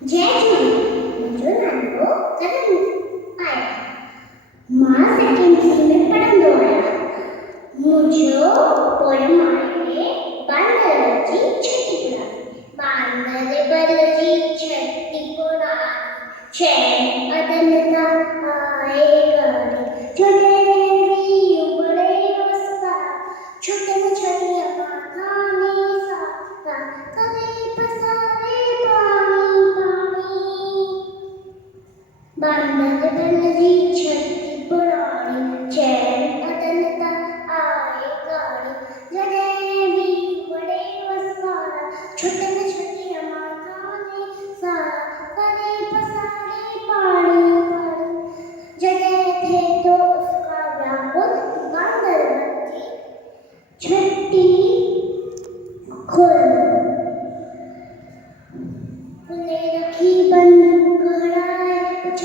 जय झूले मुझो नानो कदम आया मां सेकेंडरी में पढ़ंदो आया मुझो पोयम आहे बांदर जी छठी पुराणी बांदर बल जी छठी पुराणी छह अदन ता आए गाड़ी छोटे वी बड़े उसका छोटे में छठी खाने साता करे पसारे पानी पानी बांदर बल जी छठी पुराणी छह अदन ता आए गाड़ी जलेबी बड़े वसारा छोटे में छोटी खाने सारा करे पसारे पानी पानी जगह थे तो उसका व्याकुल बांदर बच्ची छठी खुल खुले रखी बंदूक हड़ाए कुछ